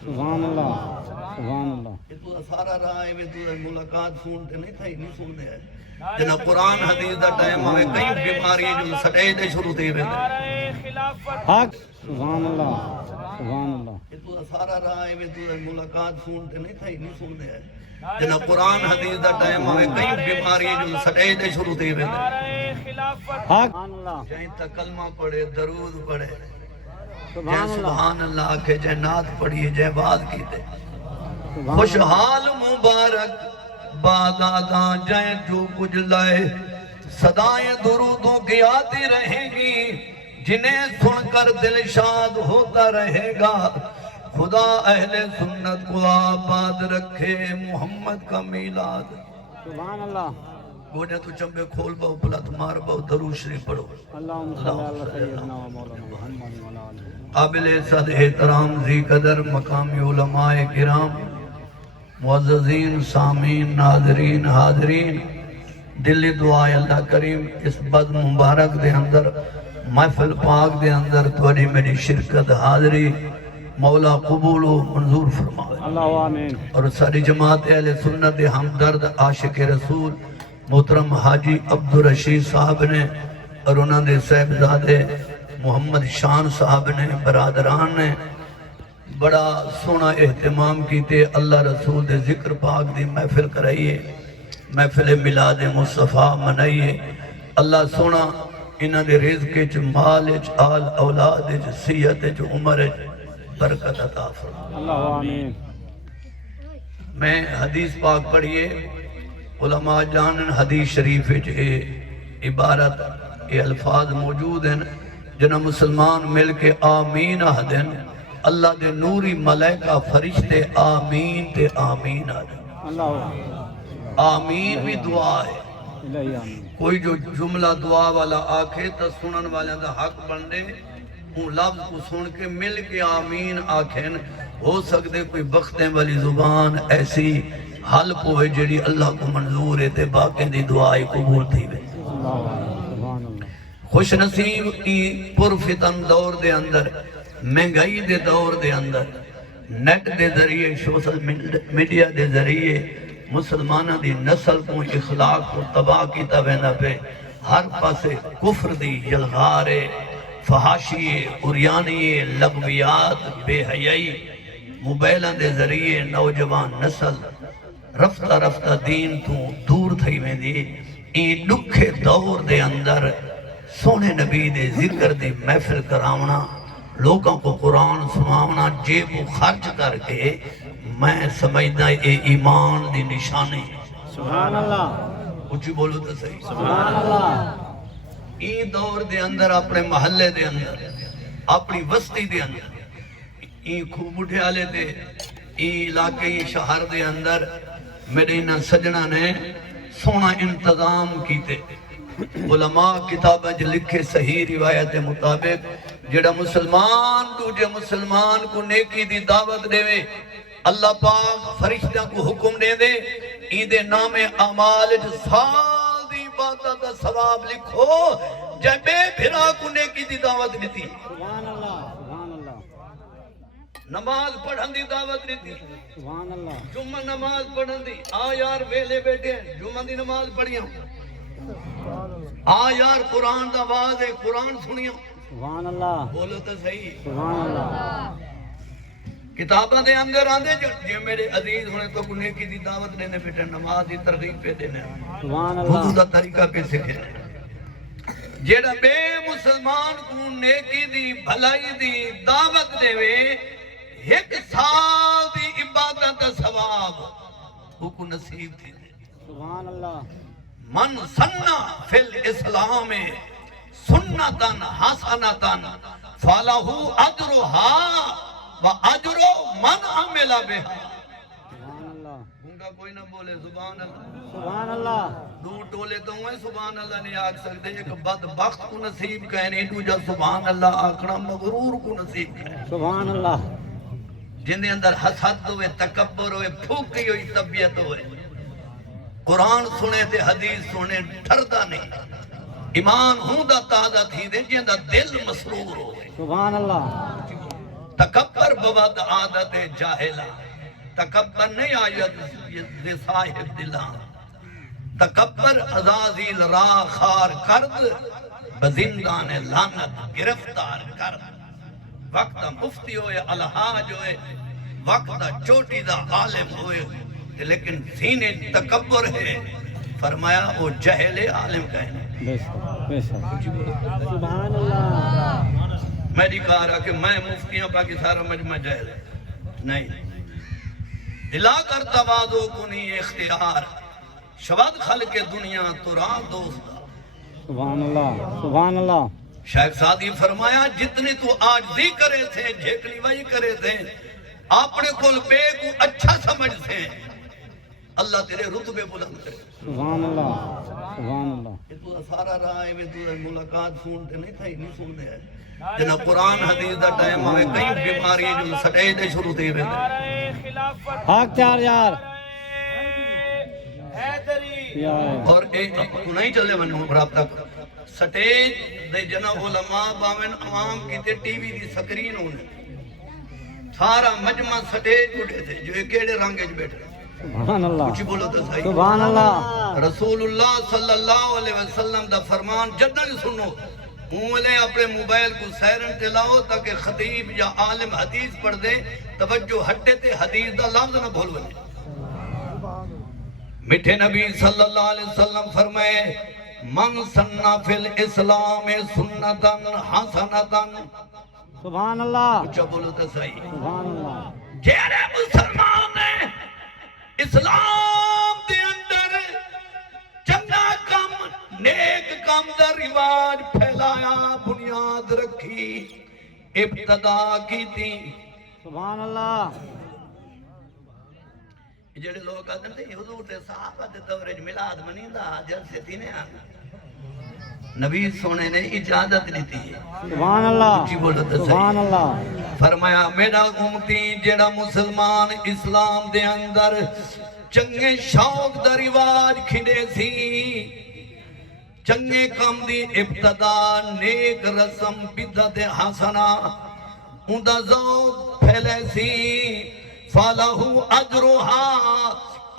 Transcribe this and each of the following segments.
سبحان اللہ سبحان اللہ تو سارا راہ ہے تو ملاقات سنتے نہیں تھا ہی نہیں سنتے ہیں جنا قرآن حدیث دا ٹائم ہوئے کئی بیماری جو سٹے دے شروع تھی ویندے حق سبحان اللہ سبحان اللہ تو سارا راہ ہے تو ملاقات سنتے نہیں تھا ہی نہیں سنتے ہیں جنا قرآن حدیث دا ٹائم ہوئے کئی بیماری جو سٹے دے شروع تھی ویندے حق سبحان اللہ جائیں تا کلمہ پڑھے درود پڑھے سبحان جائیں اللہ سبحان اللہ کے جائیں نعت پڑھیے جائیں بات کیتے خوشحال مبارک بعد آداں جائیں جو کچھ لائے صدائیں درودوں کی آتی رہیں گی جنہیں سن کر دل شاد ہوتا رہے گا خدا اہل سنت کو آباد رکھے محمد کا میلاد سبحان اللہ گوڑے تو چمبے کھول باؤ پلت مار باؤ درود شریف پڑھو اللہم صلی اللہ سیدنا و مولانا محمد و علی آلہ قابل صد احترام ذی قدر مقامی علماء کرام معززین سامین ناظرین حاضرین دلی دعائے اللہ کریم اس بد مبارک دے اندر محفل پاک دے اندر توڑی میری شرکت حاضری مولا قبول و منظور فرمائے اللہ آمین اور ساری جماعت اہل سنت ہمدرد عاشق رسول محترم حاجی عبدالرشید صاحب نے اور انہوں نے صاحبزادے محمد شان صاحب نے برادران نے بڑا سونا اہتمام کیتے اللہ رسول دے ذکر پاک دی محفل کرائیے محفل میلاد مصطفیٰ منائیے اللہ سونا انہاں دے رزق چ مال چ آل اولاد چ صحت چ عمر چ برکت عطا فرمائے اللہ آمین میں حدیث پاک پڑھیے علماء جانن حدیث شریف چ عبارت یہ الفاظ موجود ہیں جنہ مسلمان مل کے آمین آدھن اللہ دے نوری ملائکہ فرشتے آمین تے آمین آدھن اللہ آمین بھی دعا ہے الہی آمین کوئی جو جملہ دعا والا آکھے تا سنن والے دا حق بندے ان لفظ کو سن کے مل کے آمین آکھیں ہو سکتے کوئی بختیں والی زبان ایسی حل پوئے جڑی اللہ کو منظور ہے تے باقی دی دعائی قبول تھی وے سبحان اللہ خوش نصیب کی پرفتن دور دے اندر مہنگائی دے دور دے اندر نیٹ دے ذریعے سوشل میڈیا دے ذریعے مسلمانہ دی نسل کو اخلاق کو تباہ کی تبینہ پہ ہر پاسے کفر دی یلغارے فحاشیے اریانیے لغویات بے حیائی موبائلہ دے ذریعے نوجوان نسل رفتہ رفتہ دین تو دور تھئی میں دی این دکھے دور دے اندر سونے نبی دے ذکر دی محفل کراؤنا لوگوں کو قرآن سناؤنا جیب و خرچ کر کے میں سمجھنا اے ایمان دی نشانی سبحان اللہ اچھی بولو تو صحیح سبحان اللہ این دور دے اندر اپنے محلے دے اندر اپنی وسطی دے اندر این خوب اٹھے آلے دے این علاقے شہر دے اندر میرے انہاں سجنہ نے سونا انتظام کیتے علماء کتابیں جو لکھے صحیح روایت مطابق جڑا مسلمان دوجہ مسلمان کو نیکی دی دعوت دے وے اللہ پاک فرشتہ کو حکم دے دے عید نام اعمال سال دی عبادت دا ثواب لکھو جب بے بھرا کو نیکی دی دعوت دیتی سبحان اللہ سبحان اللہ نماز پڑھن دی دعوت دیتی سبحان اللہ جمعہ نماز پڑھن دی آ یار ویلے بیٹھے جمعہ دی نماز پڑھیاں آ یار قرآن دا آواز ہے قرآن سنیاں سبحان اللہ بولو تو صحیح سبحان اللہ کتاباں دے اندر آندے جو میرے عزیز ہونے تو کو نیکی دی دعوت دینے بیٹھے نماز دی ترغیب پہ دینے سبحان وضو اللہ دا طریقہ پہ سکھے جیڑا بے مسلمان کو نیکی دی بھلائی دی دعوت دے وے ایک سال دی عبادت دا ثواب وہ کو نصیب تھی دے سبحان اللہ من سنہ فی الاسلام سنتاً حسنتاً فالہو اجرہا و اجرو من عمل بہا سبحان اللہ گونگا کوئی نہ بولے سبحان اللہ سبحان اللہ دو ٹولے تو ہوئے سبحان اللہ نہیں آکھ سکتے ایک بدبخت کو نصیب کہنے دوجہ سبحان اللہ آکھنا مغرور کو نصیب کہنے سبحان اللہ جن دے اندر حسد ہوئے تکبر ہوئے پھوکی ہوئی طبیعت ہوئے قرآن سنے تے حدیث سنے ٹھردہ نہیں ایمان ہوں دا تازہ تھی دے جن دا دل مسرور ہوئے سبحان اللہ تکبر بود عادت جاہلا، تکبر نہیں آیت صاحب دلان، تکبر عزازیل را خار کرد، بزندان لعنت گرفتار کرد۔ وقت مفتی ہوئے، الحاج ہوئے، وقت چوٹی دا عالم ہوئے، لیکن سینے تکبر ہے، فرمایا وہ جہل عالم کہنے۔ بے شک بے شک سبحان اللہ۔ میں نہیں کہا رہا کہ میں مفتیاں باقی سارا مجمع جہل ہے، نہیں۔ دلا کر توازو کنی اختیار، شباد خلق دنیا ترا دوستا۔ سبحان اللہ سبحان اللہ۔ شیخ سعدی فرمایا جتنے تو آجزی کرے تھے، جھیکلی وائی کرے تھے، اپنے کل بے کو اچھا سمجھ تھے، اللہ تیرے رتبے بلند کرے۔ سبحان اللہ سبحان اللہ۔ یہ تو سارا رائے میں تو ملاقات سنتے نہیں تھا، ہی نہیں سنتے ہیں جنہا قرآن حدیث دا ٹائم ہوئے، کئی بیماری جو سٹے دے شروع تھے ہوئے حق چار یار اور ایک نہیں چلے منوں رابطہ سٹیج دے جنہ علماء باوین عوام کی تے ٹی وی دی سکرین ہونے سارا مجمع سٹیج اٹھے تھے جو ایک ایڈے رنگے جو بیٹھے سبحان اللہ کچھ بولو تو صحیح سبحان اللہ۔ رسول اللہ صلی اللہ علیہ وسلم دا فرمان جدن سنو مولے اپنے موبائل کو سیرن تلاؤ تاکہ خطیب یا عالم حدیث پڑھ دے، توجہ ہٹے تے حدیث دا لفظ نہ بھول بنے۔ میٹھے نبی صلی اللہ علیہ وسلم فرمائے من سننا فی الاسلام سنتاً حسنتاً، سبحان اللہ اچھا بولو تو صحیح، سبحان اللہ۔ جیرے مسلمان نے اسلام دے اندر چنگا کم نیک کم دا رواج پھیلایا، بنیاد رکھی، ابتدا کی تھی۔ سبحان اللہ۔ جڑے لوگ آدھے تھے حضور دے صحابہ دے دورے میلاد منیندہ جلسے تھی نے آنا، نبی سونے نے اجازت لیتی ہے۔ سبحان اللہ جی بولو تو سبحان صحیح، اللہ۔ فرمایا میرا امتی جڑا مسلمان اسلام دے اندر چنگے شوق دا رواج کھڑے سی، چنگے کام دی ابتدا نیک رسم بدعت حسنہ اندہ ذوق پھیلے سی، فَلَهُ أَجْرُهَا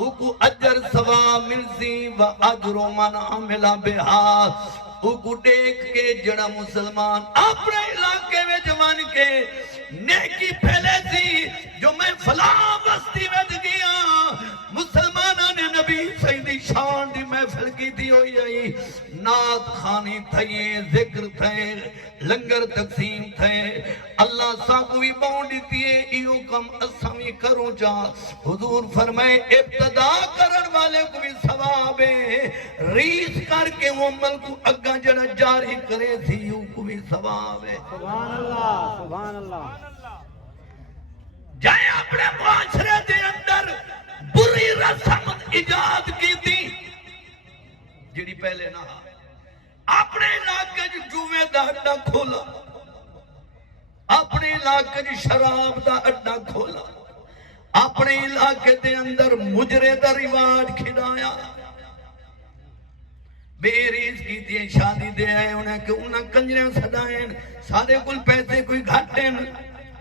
اُکو اجر ثواب ملسی و اجر من عمل بها، اُکو دیکھ کے جڑا مسلمان اپنے علاقے میں جوان کے نیکی پھیلے سی، جو میں فلاں بستی میں گیا مسلمانہ نے نبی سیدی شان دی محفل کی دی ہوئی آئی، نات خانی تھے، ذکر تھے، لنگر تقسیم تھے، اللہ ساکوی باؤنڈی تھے، ایو کم اسامی کرو جا۔ حضور فرمائے ابتدا کرن والے کو بھی ثواب ہے، ریس کر کے وہ عمل کو اگا جڑا جاری کرے تھی یوں کو بھی ثواب ہے۔ سبحان اللہ سبحان اللہ۔ جائے اپنے معاشرے دے اندر بری رسم ایجاد کی تھی جڑی پہلے نہ اپنے علاقے جو جوے دا اڈا کھولا، اپنے علاقے جو شراب دا اڈا کھولا، اپنے علاقے دے اندر مجرے دا رواج کھڑایا، بے ریز کی تھی شادی دے آئے انہیں کہ انہیں کنجریں سڑائیں، سارے کل پیسے کوئی گھٹیں،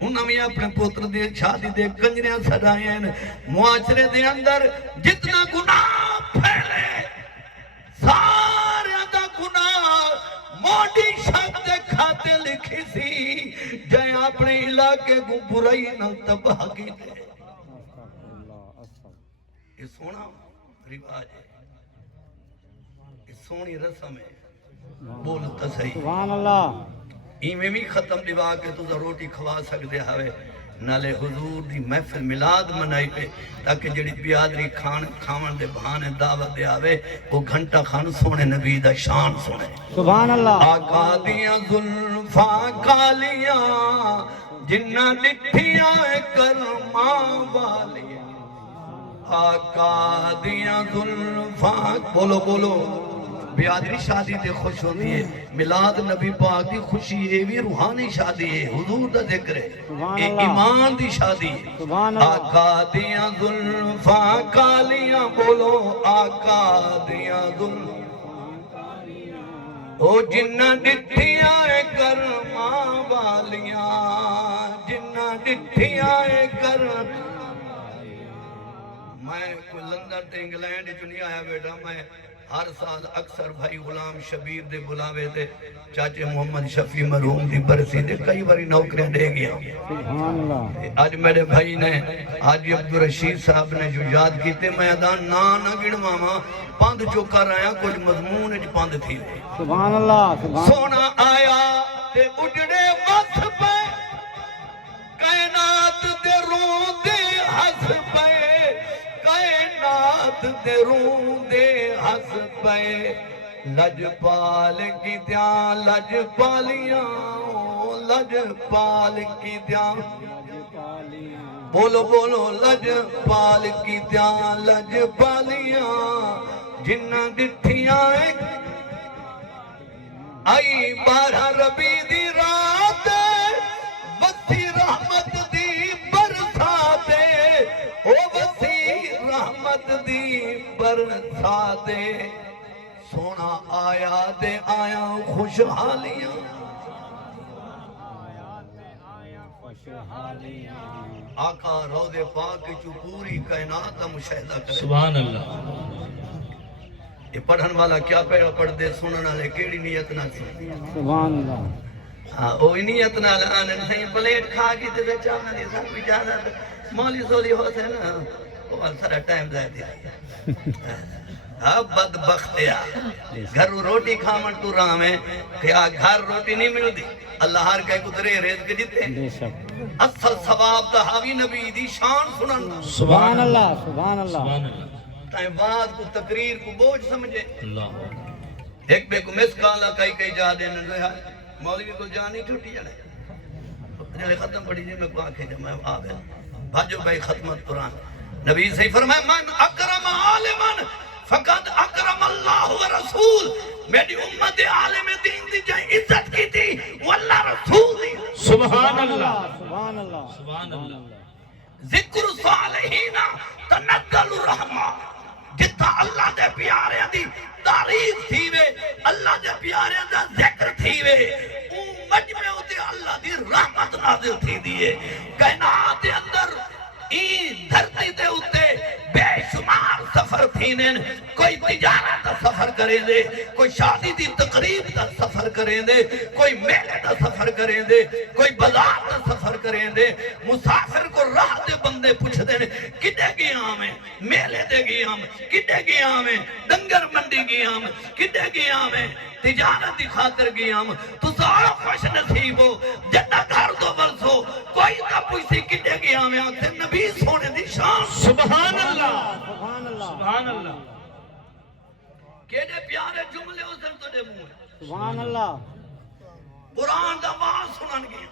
انہوں میں اپنے پوتر دے شادی دے کنجریاں سڑائیں، معاشرے دے اندر جتنا گناہ پھیلے سارے دا گناہ موڈی شب دے کھاتے لکھی سی، جائے اپنے علاقے کو برائی نہ تباہ کی دے۔ یہ سونا رواج ہے، یہ سونی رسم ہے، بولتا صحیح سبحان اللہ۔ ایمیں بھی ختم دیوا کے تو روٹی کھوا سکتے ہوئے، نالے حضور دی محفل میلاد منائی پہ تاکہ جڑی بیادری کھاون دے بہانے دعوت دے آوے وہ گھنٹہ خان سونے نبی دا شان سونے۔ سبحان اللہ۔ آقا دیاں زلفاں کالیاں جنہ ڈٹھیاں کرماں والیاں، آقا دیاں زلفاں بولو بولو، بیادری شادی تے خوش ہوتی ہے، میلاد نبی پاک دی خوشی ہے بھی روحانی شادی ہے، حضور دا ذکر ہے، یہ ایمان دی شادی ہے۔ آقا دیاں زلفاں کالیاں بولو، آقا دیاں زلفاں کالیاں او جنہ ڈٹھیاں کرماں والیاں، جنہ ڈٹھیاں کر میں کوئی لندن تے انگلینڈ جو نہیں آیا بیٹا میں ہر سال اکثر بھائی غلام شبیر دے بلاوے دے چاچے محمد شفیع مرحوم دی برسی دے کئی باری نوکریاں دے گیا سبحان اللہ آج میرے بھائی نے حاجی عبدالرشید صاحب نے جو یاد کیتے میں ادان نہ گڑ ماما پاند جو کر آیا کچھ مضمون اچ پاند تھی سبحان اللہ سبحان سونا آیا تے اجڑے وقت پہ کائنات دے رون دے ہس پہ کائنات دے رون دے ہس پہ لج پال کی دیاں لج پالیاں لج پال کی دیاں بولو بولو لج پال کی دیاں لج پالیاں جنہ ڈٹھیاں آئی 12 ربی دی رات وسی رحمت دی برسات او وسی رحمت دی برسات سونا آیا دے آیا خوشحالیاں آقا روض پاک چو پوری کائنات مشاہدہ کرے سبحان اللہ یہ پڑھن والا کیا پیڑا پڑھ دے سنن والے کیڑی نیت نہ سن سبحان اللہ ہاں او نیت نہ آنے نہیں پلیٹ کھا کی تے چاہنا دی سب اجازت مولی سولی ہو سے نا وہ سارا ٹائم ضائع دیا ہاں بدبختیا گھر روٹی کھامن تو رام ہے کہ گھر روٹی نہیں مل دی اللہ ہر کہیں کو ترے رزق دیتے بے شک اصل ثواب دا حاوی نبی دی شان سنن سبحان اللہ سبحان اللہ سبحان اللہ تائیں بعد کو تقریر کو بوجھ سمجھے اللہ ایک بے کو مس کالا کئی جا دینے رہا مولوی کو جانی چھوٹی جانے جلے ختم پڑی جی میں کو آنکھیں جا میں آگئے بھاجو بھائی ختمت قرآن نبی صحیح فرمائے من اکرم عالمن فقد اکرم اللہ و رسول میری امت عالم دین دی جائے عزت کی تھی واللہ رسول دی سبحان اللہ سبحان اللہ سبحان اللہ ذکر صالحین تنزل الرحمہ جتا اللہ دے پیارے دی تعریف تھی وے اللہ دے پیارے دا ذکر تھی وے مجمع ہوتے اللہ دی رحمت نازل تھی دیئے کائنات دے اندر دھرتی دے ہوتے بے شمار سفر تھینن کوئی تجارت دا سفر کریں دے کوئی شادی دی تقریب دا سفر کریں دے کوئی میلے دا سفر کریں دے کوئی بازار دا سفر کریں دے مسافر کو راہ دے بندے پوچھ دے کدے گیا میں میلے دے گیا میں کدے گیا میں ڈنگر منڈی گیا میں کدے گیا میں تجارت دی خاطر گیا میں تو سارا خوش نصیب ہو جنہ گھر دو برس ہو کوئی تا پوچھتی کدے گیا میں آتے نبی سونے دی شان سبحان اللہ سبحان اللہ سبحان اللہ کیڑے پیارے جملے اسر تو دے منہ سبحان اللہ قرآن دا واز سنن گیا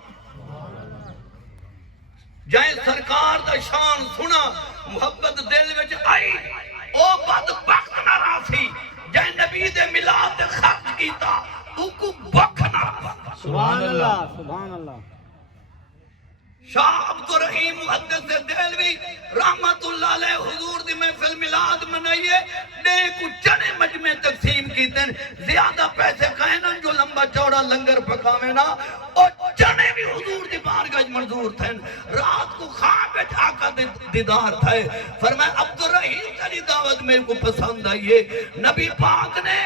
جائیں سرکار دا شان سنا محبت دل وچ آئی او بدبخت نہ راسی جائیں نبی دے ملاد دے خرچ کیتا تو کو بخ نہ راسی سبحان اللہ سبحان اللہ شاہ عبدالرحیم محدث دہلوی رحمت اللہ علیہ حضور دی محفل ملاد منائیے دے کو چنے مجمع تقسیم کی دن زیادہ پیسے کہنا جو لمبا چوڑا لنگر پکاوے نا اور چنے بھی حضور دی بارگاہ منظور تھے رات کو خواب بیٹھ آقا دیدار تھے فرمائے عبدالرحیم تیری دعوت میرے کو پسند آئیے نبی پاک نے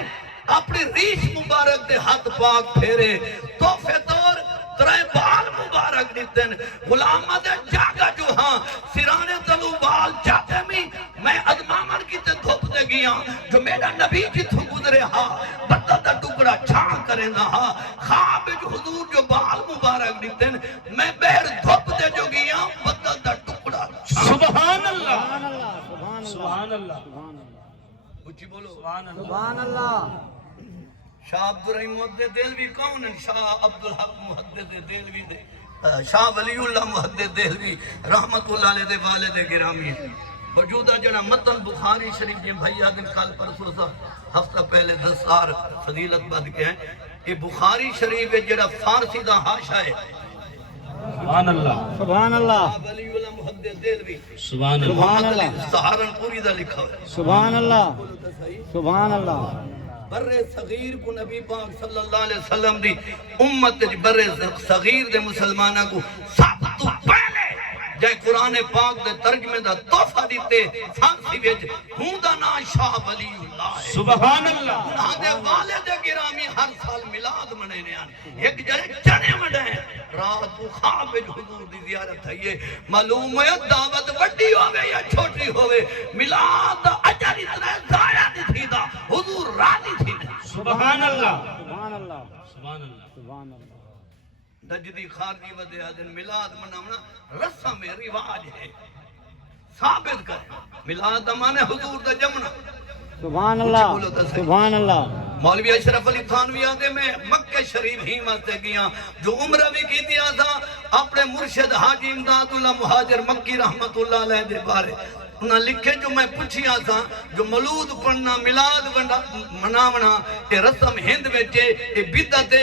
اپنی ریش مبارک دے ہاتھ پاک پھیرے تحفے طور ترائے بال مبارک دیتن غلامہ دے جاگا جو ہاں سرانے تلو بال چاہتے میں ادمامن کی تے دھوپ دے گیا جو میرا نبی کی تھو گزرے ہاں بدل دا ٹکڑا چھان کرے نا ہاں خواب جو حضور جو بال مبارک دیتن میں بہر دھوپ دے جو گیا بدل دا ٹکڑا چھان سبحان اللہ سبحان اللہ سبحان اللہ سبحان اللہ کچھ بولو سبحان اللہ سبحان اللہ شاہ عبدالرحیم محدث دہلوی کون ہیں شاہ عبدالحق محدث دہلوی دے شاہ ولی اللہ محدث دہلوی رحمت اللہ علیہ دے والد گرامی وجودہ جنا متن بخاری شریف جن بھائی آدم کال پرسو سا ہفتہ پہلے 10 سال فضیلت بد کے ہیں یہ بخاری شریف جڑا فارسی دا حاشا ہے سبحان اللہ سبحان اللہ شاہ ولی اللہ محدث دہلوی سبحان اللہ سبحان اللہ سہارنپوری دا لکھا ہے سبحان اللہ سبحان اللہ بر صغیر کو نبی پاک صلی اللہ علیہ وسلم دی امت بر صغیر دے مسلمانہ کو سب تو پہلے جائے قرآن پاک دے ترجمے دا تحفہ دیتے فارسی وچ ہوں دا نا شاہ ولی اللہ ہے سبحان اللہ انہاں دے والد گرامی ہر سال میلاد منانے ہیں ایک جڑے چنے منائے رات کو خواب وچ حضور دی زیارت ہے معلوم ہے دعوت بڑی ہوے یا چھوٹی ہوے میلاد دا اجر اتنا ضائع نہیں تھیندا حضور راضی تھی سبحان اللہ سبحان اللہ سبحان اللہ سبحان اللہ نجدی خارجی ودیا دن میلاد مناونا رسم رواج ہے ثابت کر میلاد دا مانے حضور دا جمنا سبحان اللہ سبحان اللہ مولوی اشرف علی تھانوی آدھے میں مکہ شریف ہی واسطے گیا جو عمرہ بھی کی دیا تھا اپنے مرشد حاجی امداد اللہ مہاجر مکی رحمت اللہ علیہ دے بارے انہاں لکھے جو میں پوچھیا تھا جو مولود پڑھنا میلاد مناونا یہ رسم ہند وچے یہ بدعت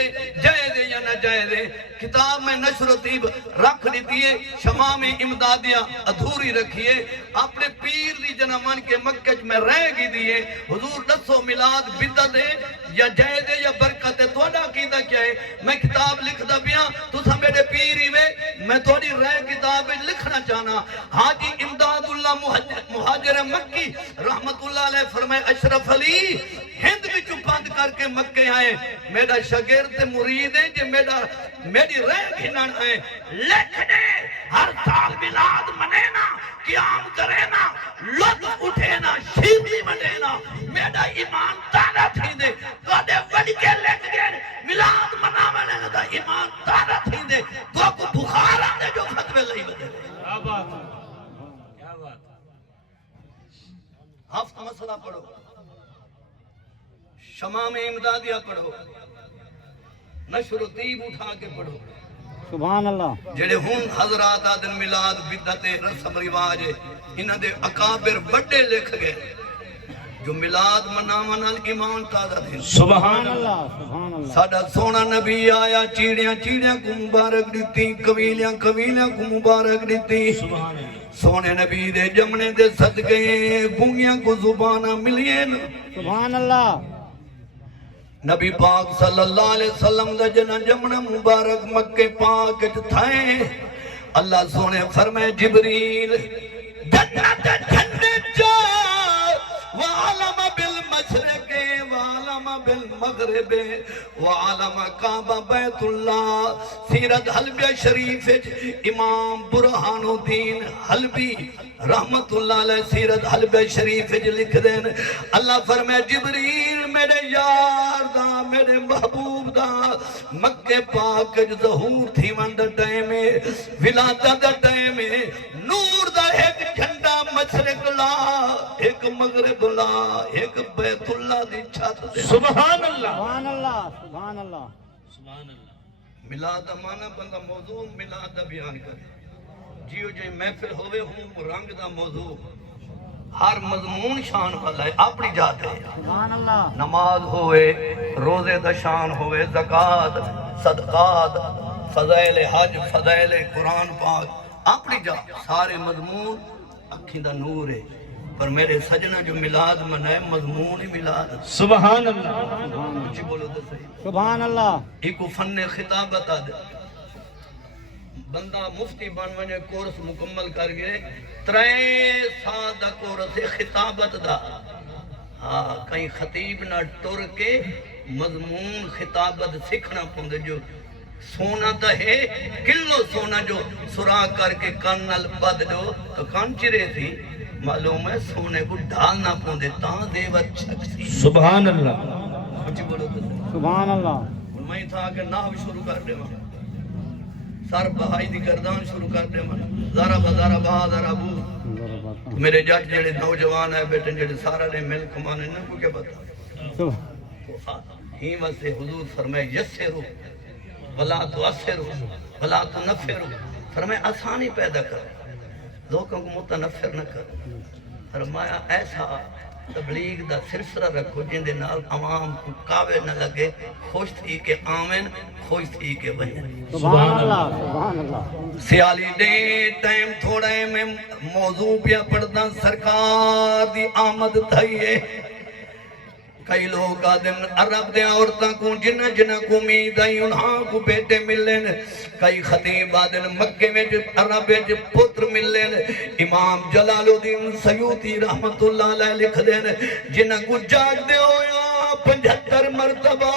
جائز ہے یا نہ جائز ہے کتاب میں نشر و طیب رکھ دیئے شمع میں امدادیہ ادھوری رکھیے اپنے پیر دی جنمان کے مکہ میں رہ گی دیئے حضور دسو میلاد بدعت ہے یا جائز ہے یا برکت ہے تو ادا کیدہ کیا ہے میں کتاب لکھ دا بیاں تو سمیڈے پیری میں تھوڑی رہ کتاب لکھنا چاہنا حاجی امداد اللہ مہاجر مکی رحمت اللہ علیہ فرمائے اشرف علی ہند بھی چپاند کر کے مکے آئے میرا شاگرد مرید ہے جو میری رہ گھنن آئے لکھنے ہر سال میلاد منینا قیام کرینا لطف اٹھینا شیدی منینا میرا ایمان تارا تھی دے کدے وڈی کے لکھ گئے میلاد مناونے دا ایمان تارا تھی دے تو کو بخار آنے جو فتوے لئی بدے کیا بات ہے کیا بات ہے ہفت مسئلہ پڑھو شمع میں امدادیہ پڑھو نشر و طیب اٹھا کے پڑھو سبحان اللہ جڑے ہون حضرات آدن میلاد بدعت رسم رواج انہاں دے اکابر بڑے لکھ گئے جو میلاد مناونا ایمان تازہ تھے سبحان اللہ سبحان اللہ ساڑھا سونا نبی آیا چیڑیاں چیڑیاں کو مبارک دیتی قبیلیاں قبیلیاں کو مبارک دیتی سبحان اللہ سونے نبی دے جمنے دے صدقے گونگیاں کو زبانہ ملین سبحان اللہ نبی پاک صلی اللہ علیہ وسلم دا جنہ جمنا مبارک مکہ پاک تھائیں اللہ سونے فرمائے جبریل جنت جھنڈے جا وعالم بالمشرق وعالم بالمغرب وعالم کعبہ بیت اللہ سیرت حلبیہ شریف امام برہان الدین حلبی رحمت اللہ علیہ سیرت حلبیہ شریف لکھ دین اللہ فرمائے جبریل میرے یار دا میرے محبوب دا مکہ پاک ظہور تھی وند ٹائم ولادت ٹائم نور دا ایک جھنڈا مشرق لا ایک مغرب لا ایک بیت اللہ دی چھت دے سبحان اللہ سبحان اللہ سبحان اللہ سبحان اللہ میلاد دا مانا بندہ موضوع میلاد دا بیان کرے جیو جو محفل ہوئے ہوں رنگ دا موضوع ہر مضمون شان والا ہے اپنی جاتے ہیں سبحان اللہ نماز ہوئے روزے دا شان ہوئے زکاة صدقات فضائل حج فضائل قرآن پاک اپنی جا سارے مضمون اکھیں دا نور ہے پر میرے سجنہ جو میلاد منائے مضمون ہی میلاد سبحان اللہ کچھ بولو تو صحیح سبحان اللہ ایک فن خطاب بتا دے بندہ مفتی بن ونے کورس مکمل کر گئے 3 سال دا کورس خطابت دا ہاں کہیں خطیب نہ ٹر کے مضمون خطابت سکھنا پوندے جو سونا تا ہے کلو سونا جو سرا کر کے کان نال پد دو تو کان چرے تھی معلوم ہے سونے کو ڈالنا پوندے تاں دیوت چھک سی سبحان اللہ کچھ بولو تو سبحان اللہ میں تھا کہ نحو شروع کر دے من سر بہائی دی گردان شروع کر دے من ذرا بذرا بہا ذرا بو میرے جٹ جڑے نوجوان ہے بیٹے جڑے سارا نے مل کمانے نہ کو کیا بتا ہی واسطے حضور فرمائے یسرو ولا تؤثرو ولا تنفرو فرمائے آسانی پیدا کر لوگوں کو متنفر نہ کر فرمایا ایسا تبلیغ دا سلسلہ رکھو جن دے نال عوام کو کاوے نہ لگے خوش تھی کہ آمن خوش تھی کہ بنن سبحان اللہ سبحان اللہ سیالی دے ٹائم تھوڑے میں موضوع پیا پڑھدا سرکار دی آمد تھئیے کئی لوگ آدم عرب دے عورتاں کو جنہ جنہ کو امید آئی انہاں کو بیٹے ملن کئی خطیب آدم مکے میں عرب میں پتر ملن امام جلال الدین سیوطی رحمت اللہ علیہ لکھ دین جنہ کو جاگ دے ہویا 75 مرتبہ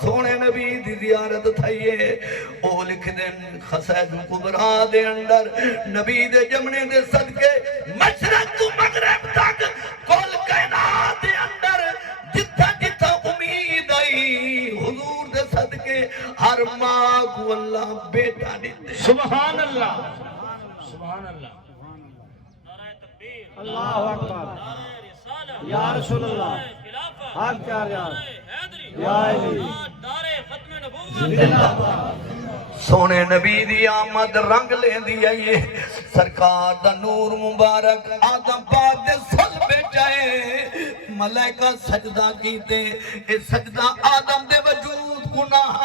سونے نبی دی زیارت تھائیے او لکھ دین خسائد کبرا دے اندر نبی دے جمنے دے صدقے مشرق تو مغرب تک کل کائنات دے اندر جتھا جتھا امید آئی حضور دے صدقے ہر ماں کو اللہ بیٹا دیتے سبحان اللہ سبحان اللہ اللہ اکبر یا رسول اللہ حق چار یا علی سونے نبی دی آمد رنگ لے دی آئیے سرکار دا نور مبارک آدم پاک دے سل بیٹھائے ملائکہ سجدہ کیتے اے سجدہ آدم دے وجود گناہ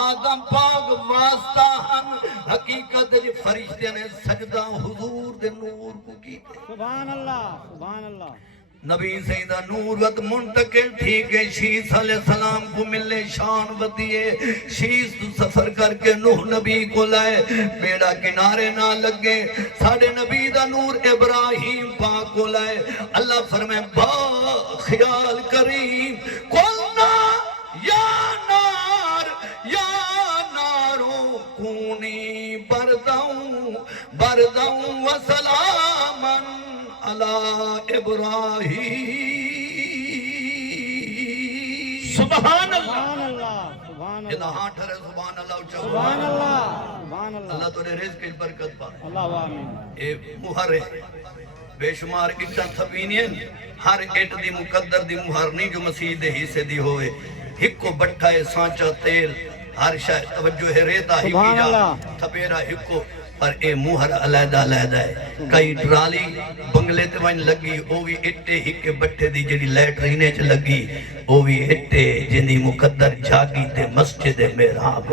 آدم پاک واسطہ ہم حقیقت جی فرشتے نے سجدہ حضور دے نور کو کیتے سبحان اللہ سبحان اللہ نبی سیدہ نورت منتقل تھی کہ شیس علیہ السلام کو ملے شان بدیے شیس تو سفر کر کے نوح نبی کو لائے بیڑا کنارے نہ لگے ساڑھے نبی دا نور ابراہیم پاک کو لائے اللہ فرمائے با خیال کریم قلنا یا نارو کونی برداؤں و سلامن علی ابراہیم سبحان اللہ سبحان اللہ سبحان اللہ یہاں ٹھرے سبحان اللہ اچھا سبحان اللہ سبحان اللہ اللہ تو نے رزق کی برکت پا اللہ آمین اے مہر ہے بے شمار اٹھا تھپینین ہر اٹ دی مقدر دی مہر نہیں جو مسیح دے حصے دی ہوئے ہکو بٹھا ہے سانچہ تیل ہر شاید توجہ ہے ریتا ہی سبحان جا اللہ تھپیرا ہکو پر اے مہر علیحدہ علیحدہ ہے کئی ٹرالی بنگلے تے وائن لگی او بھی اٹھے ہکے بٹھے دی جڑی لیٹ رہنے چ لگی او بھی اٹھے جن دی مقدر جاگی تے مسجد محراب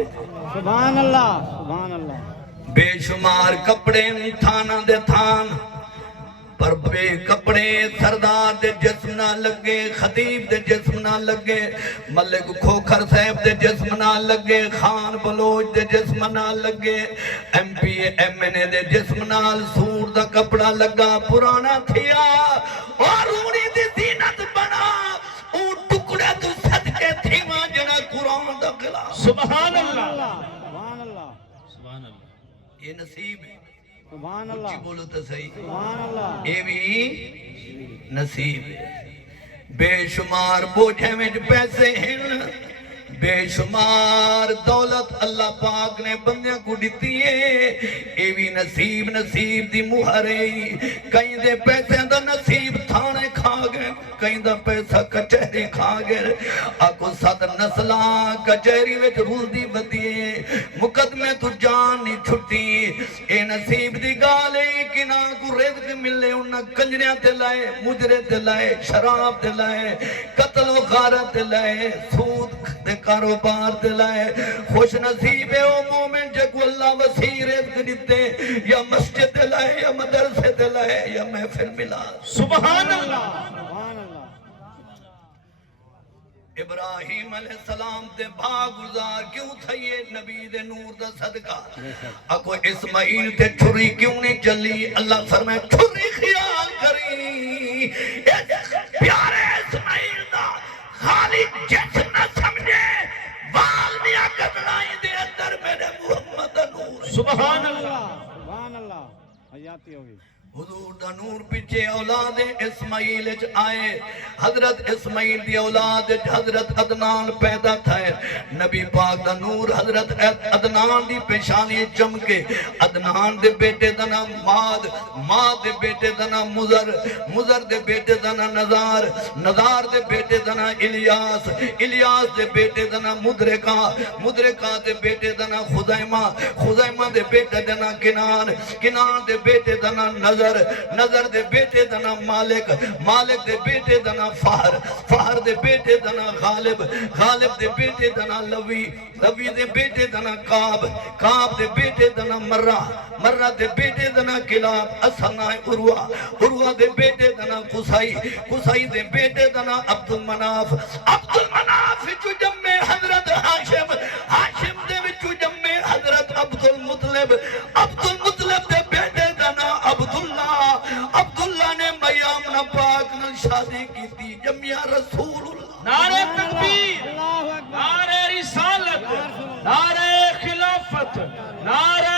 سبحان اللہ سبحان اللہ بے شمار کپڑے تھانا دے تھان پر بے کپڑے سردار دے جسم نہ لگے خطیب دے جسم نہ لگے ملک کھوکھر صاحب دے جسم نہ لگے خان بلوچ دے جسم نہ لگے ایم پی ایم این اے دے جسم نہ سور دا کپڑا لگا پرانا تھیا اور اونی دی زینت بنا اون ٹکڑے تو صدقے تھی ماں جنا قرآن دا خلاف سبحان اللہ سبحان اللہ سبحان اللہ یہ نصیب ہے سبحان اچھی اللہ بولو تو صحیح سبحان اللہ اے بھی نصیب ہے بے شمار بوجھے میں جو پیسے ہیں بے شمار دولت اللہ پاک نے بندیاں کو دیتی ہے اے بھی نصیب دی مہرے کہیں دے پیسے دا نصیب تھانے کھا گئے کہیں دا پیسہ کچہری کھا گئے آکو سات نسلہ کچہری ویچ روز دی بدیے مقدمے تو جان نہیں چھٹی اے نصیب دی گالے کنا کو رزق ملے انہا کنجریاں دلائے مجرے دلائے شراب دلائے قتل و غارت دلائے سود دے کاروبار دلائے خوش نصیب ہے او مومن جگو اللہ وسیع رزق دیتے یا مسجد دلائے یا مدرسے دلائے یا محفل ملا سبحان اللہ سبحان اللہ ابراہیم علیہ السلام دے بھاگزار کیوں تھا یہ نبی دے نور دا صدقہ اکو اسماعیل تے چھری کیوں نہیں چلی اللہ فرمائے چھری خیال کری پیارے اسماعیل دا خالق جسم نہ سمجھے والمیا کتنائی دے اندر میرے محمد نور سبحان اللہ سبحان اللہ حیاتی ہوگی حضور دا نور پیچھے اولاد اسماعیل آئے حضرت اسماعیل دی اولاد حضرت عدنان پیدا تھائے نبی پاک دا نور حضرت عدنان دی پیشانی چمکے عدنان دے بیٹے دا نام ماد دے بیٹے دا نام مزر دے بیٹے دا نام نظار دے بیٹے دا نام الیاس دے بیٹے دا نام مدرکا دے بیٹے دا نام خزیمہ دے بیٹے دا نام کنان دے بیٹے دا نام نظر، نظر دے بیٹے دا نام مالک، مالک دے بیٹے دا نام فہر، فہر دے بیٹے دا نام غالب، غالب دے بیٹے دا نام لوی، لوی دے بیٹے دا نام کعب، کعب دے بیٹے دا نام مرہ، مرہ دے بیٹے دا نام کلاب، اصل نام عروہ، عروہ دے بیٹے دا نام قصائی، قصائی دے بیٹے دا نام عبد المناف، عبد المناف وچو جمع حضرت ہاشم، ہاشم دے وچو جمع حضرت عبد المطلب، عبد المطلب دے بیٹے دا نام عبداللہ، عبداللہ نے میامنہ پاک نال شادی کی تھی، جمع رسول اللہ۔ نعرہ تکبیر، نعرہ رسالت، نعرہ خلافت، نعرہ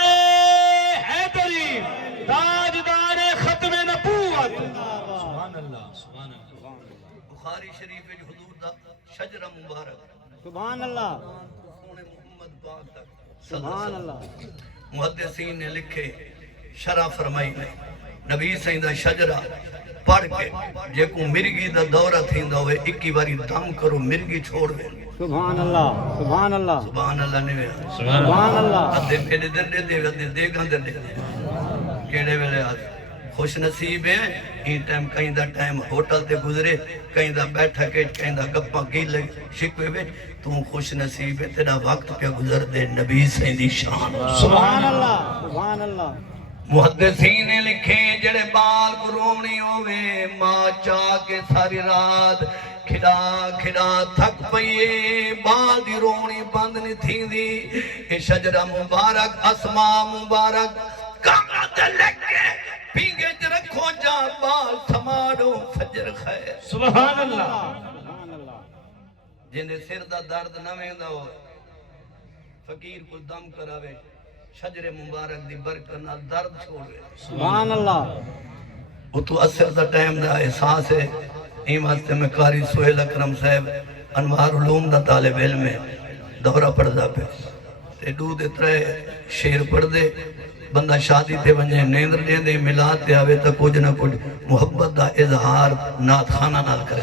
حیدری، تاجدار ختم نبوت۔ سبحان اللہ، سبحان اللہ۔ بخاری شریف وچ حضور دا شجرہ مبارک سبحان اللہ سونے محمد پاک تک سبحان اللہ محدثین نے لکھے شرح فرمائی نے نبی سائیں دا شجرہ پڑھ کے جے کو مرگی دا دورہ تھیندا ہوئے 21 باری دم کرو مرگی چھوڑ دے سبحان اللہ سبحان اللہ سبحان اللہ نے سبحان اللہ ادھے میرے دے دے ادھے دے گاں دے کیڑے ویلے آج خوش نصیب ہیں این ٹائم کہیں دا ٹائم ہوٹل تے گزرے کہیں دا بیٹھا کے کہیں دا گپا کی لگ شکوے وے تو خوش نصیب ہے تیرا وقت پہ گزر دے نبی سے دی شان سبحان اللہ سبحان اللہ محدثین نے لکھے جڑے بال کو رومنی ہوئے ماں چاہ کے ساری رات کھڑا کھڑا تھک پئیے بال دی رومنی بند نہیں تھی دی اے شجرہ مبارک اسماء مبارک کامرہ تے لگ کے پینگے تے رکھو جا بال سماڑو فجر خیر سبحان اللہ۔ سبحان اللہ جن دے سر دا درد نہ ویندا ہو فقیر کو دم کراوے شجر مبارک دی برکت نال درد چھوڑے سبحان اللہ وہ تو اثر دا ٹائم دا احساس ہے این واسطے میں قاری سہیل اکرم صاحب انوار علوم دا طالب علم ہے دورہ پڑھ دا پہ تے دو دے ترے شیر پڑھ دے بندہ شادی تے ونجے نیندر دے دے ملاد تے آوے تا کچھ نہ کچھ محبت دا اظہار نات خانہ نال کرے